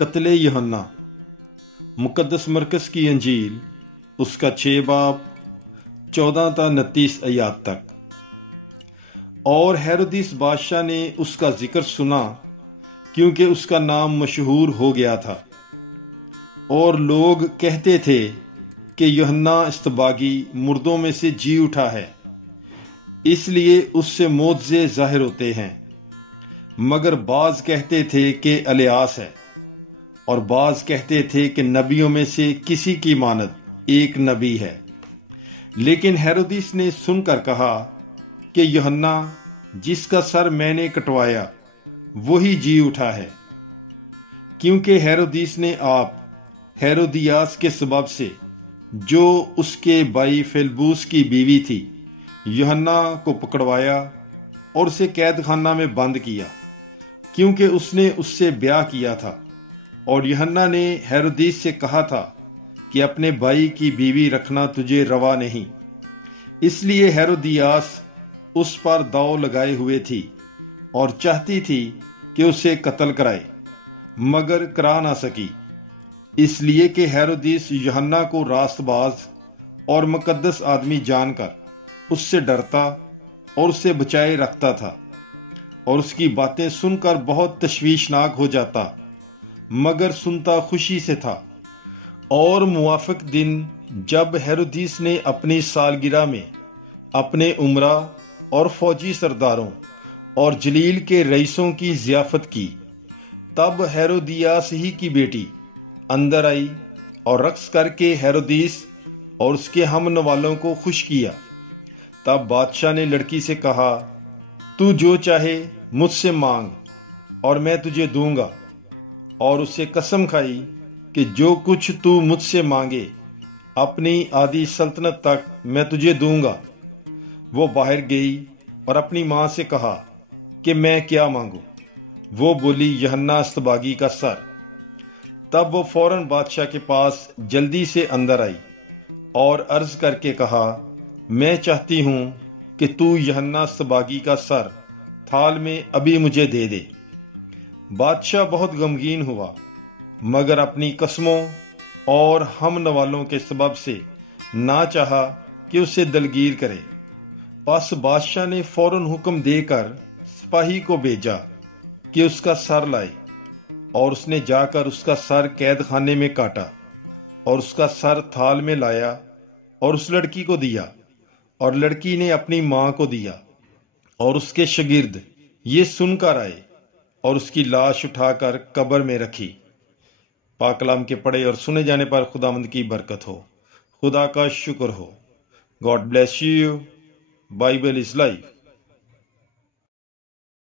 قتل یوحنا مقدس مرکز کی انجیل اس کا 6 باب 14 تا 29 آیات تک۔ اور ہیرودیس بادشاہ نے اس کا ذکر سنا کیونکہ اس کا نام مشہور ہو گیا تھا، اور لوگ کہتے تھے کہ یوحنا استباغی مردوں میں سے جی اٹھا ہے، اس لیے اس سے معجزے ظاہر ہوتے ہیں۔ مگر بعض کہتے تھے کہ الیاس ہے، اور بعض کہتے تھے کہ نبیوں میں سے کسی کی مانند ایک نبی ہے۔ لیکن ہیرودیس نے سن کر کہا کہ یوحنا جس کا سر میں نے کٹوایا وہی جی اٹھا ہے، کیونکہ ہیرودیس نے آپ ہیرودیاس کے سبب سے، جو اس کے بھائی فیلبوس کی بیوی تھی، یوحنا کو پکڑوایا اور اسے قید خانہ میں بند کیا، کیونکہ اس نے اس سے بیاہ کیا تھا۔ اور یوحنا نے ہیرودیس سے کہا تھا کہ اپنے بھائی کی بیوی رکھنا تجھے روا نہیں، اس لیے ہیرودیاس اس پر داؤ لگائے ہوئے تھی اور چاہتی تھی کہ اسے قتل کرائے، مگر کرا نہ سکی، اس لیے کہ ہیرودیس یوحنا کو راست باز اور مقدس آدمی جان کر اس سے ڈرتا اور اسے بچائے رکھتا تھا، اور اس کی باتیں سن کر بہت تشویشناک ہو جاتا، مگر سنتا خوشی سے تھا۔ اور موافق دن جب ہیرودیس نے اپنی سالگرہ میں اپنے امرا اور فوجی سرداروں اور جلیل کے رئیسوں کی ضیافت کی، تب ہیرودیاس ہی کی بیٹی اندر آئی اور رقص کر کے ہیرودیس اور اس کے ہم نوالوں کو خوش کیا۔ تب بادشاہ نے لڑکی سے کہا، تو جو چاہے مجھ سے مانگ اور میں تجھے دوں گا، اور اس سے قسم کھائی کہ جو کچھ تو مجھ سے مانگے اپنی آدھی سلطنت تک میں تجھے دوں گا۔ وہ باہر گئی اور اپنی ماں سے کہا کہ میں کیا مانگوں؟ وہ بولی، یوحنا استباغی کا سر۔ تب وہ فوراً بادشاہ کے پاس جلدی سے اندر آئی اور عرض کر کے کہا، میں چاہتی ہوں کہ تو یوحنا استباغی کا سر تھال میں ابھی مجھے دے دے۔ بادشاہ بہت غمگین ہوا، مگر اپنی قسموں اور ہم نوالوں کے سبب سے نہ چاہا کہ اسے دلگیر کرے۔ پس بادشاہ نے فوراً حکم دے کر سپاہی کو بھیجا کہ اس کا سر لائے، اور اس نے جا کر اس کا سر قید خانے میں کاٹا، اور اس کا سر تھال میں لایا اور اس لڑکی کو دیا، اور لڑکی نے اپنی ماں کو دیا۔ اور اس کے شاگرد یہ سن کر آئے اور اس کی لاش اٹھا کر قبر میں رکھی۔ پاک کلام کے پڑھے اور سنے جانے پر خداوند کی برکت ہو۔ خدا کا شکر ہو۔ God bless you. Bible is life.